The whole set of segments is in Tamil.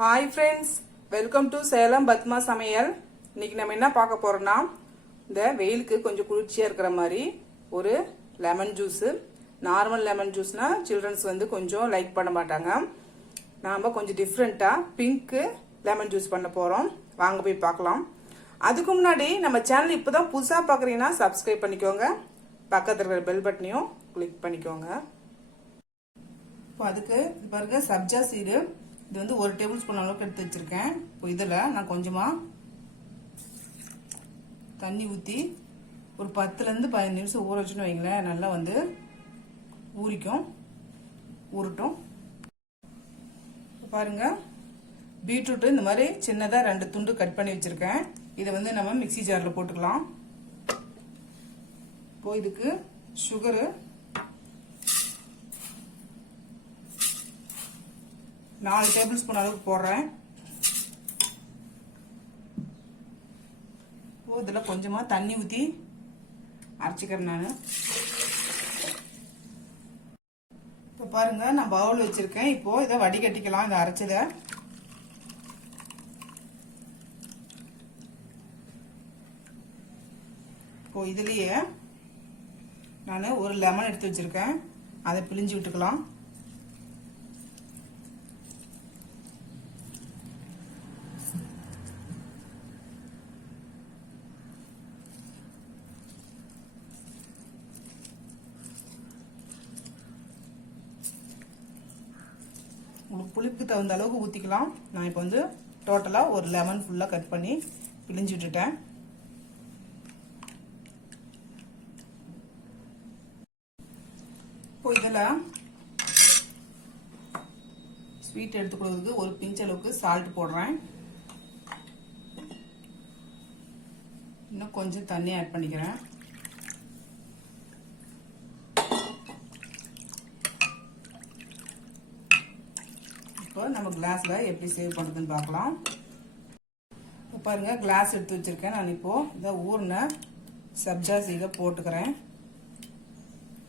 Hi friends, welcome to Salem Padma சமையல். இன்னைக்கு நம்ம என்ன பார்க்க போறோம்னா, இந்த வெயிலுக்கு கொஞ்சம் குளிர்ச்சியாக இருக்கிற மாதிரி ஒரு லெமன் ஜூஸு. நார்மல் லெமன் ஜூஸ்னா சில்ட்ரன்ஸ் வந்து கொஞ்சம் லைக் பண்ண மாட்டாங்க. நாம் கொஞ்சம் டிஃப்ரெண்ட்டாக பிங்க்கு லெமன் ஜூஸ் பண்ண போகிறோம். வாங்க போய் பார்க்கலாம். அதுக்கு முன்னாடி நம்ம சேனல் இப்போ தான் புதுசாக பார்க்குறீங்கன்னா சப்ஸ்கிரைப் பண்ணிக்கோங்க. பக்கத்தில் இருக்கிற பெல் பட்டனையும் கிளிக் பண்ணிக்கோங்க. இப்போ அதுக்கு பாருங்க, சப்ஜா சீடு இது வந்து 1 டேபிள் ஸ்பூன் அளவுக்கு எடுத்து வச்சிருக்கேன். இப்போ இதில் நான் கொஞ்சமாக தண்ணி ஊற்றி ஒரு 10லேருந்து 15 நிமிஷம் ஊற வச்சுன்னு வைங்களேன். நல்லா வந்து ஊறட்டும். பாருங்க, பீட்ரூட்டு இந்த மாதிரி சின்னதாக 2 துண்டு கட் பண்ணி வச்சிருக்கேன். இதை வந்து நம்ம மிக்சி ஜாரில் போட்டுக்கலாம். இப்போ இதுக்கு சுகரு 4 டேபிள் ஸ்பூன் அளவுக்கு போடுறேன். இதில் கொஞ்சமாக தண்ணி ஊற்றி அரைச்சிக்கிறேன் நான். இப்போ பாருங்க, நான் பவுல் வச்சிருக்கேன். இப்போ இதை வடிகட்டிக்கலாம். இதை அரைச்சதை இப்போ இதுலேயே நான் ஒரு லெமன் எடுத்து வச்சிருக்கேன். அதை பிழிஞ்சு விட்டுக்கலாம். உங்களுக்கு புளிப்புக்கு தகுந்த அளவுக்கு ஊற்றிக்கலாம். நான் இப்போ வந்து டோட்டலாக ஒரு லெமன் ஃபுல்லாக கட் பண்ணி பிழிஞ்சு விட்டுட்டேன். இப்போ இதில் ஸ்வீட் எடுத்துக்கிறதுக்கு ஒரு பிஞ்ச் அளவுக்கு சால்ட் போடுறேன். இன்னும் கொஞ்சம் தண்ணி ஆட் பண்ணிக்கிறேன். இப்போ நம்ம கிளாஸில் எப்படி சேவ் பண்ணுறதுன்னு பார்க்கலாம். இப்போ பாருங்கள், கிளாஸ் எடுத்து வச்சுருக்கேன். நான் இப்போது இதை ஊறின சப்ஜா சீடை போட்டுக்கிறேன்.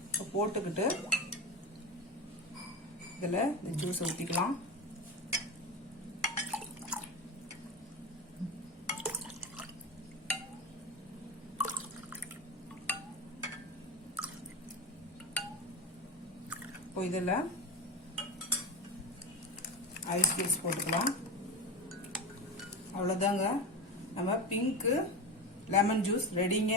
இப்போ போட்டுக்கிட்டு இதில் இந்த ஜூஸ் ஊற்றிக்கலாம். இப்போ இதில் ஐஸ் கியூப்ஸ் போட்டுக்கலாம். அவ்வளோதாங்க, நம்ம பிங்க்கு லெமன் ஜூஸ் ரெடிங்க.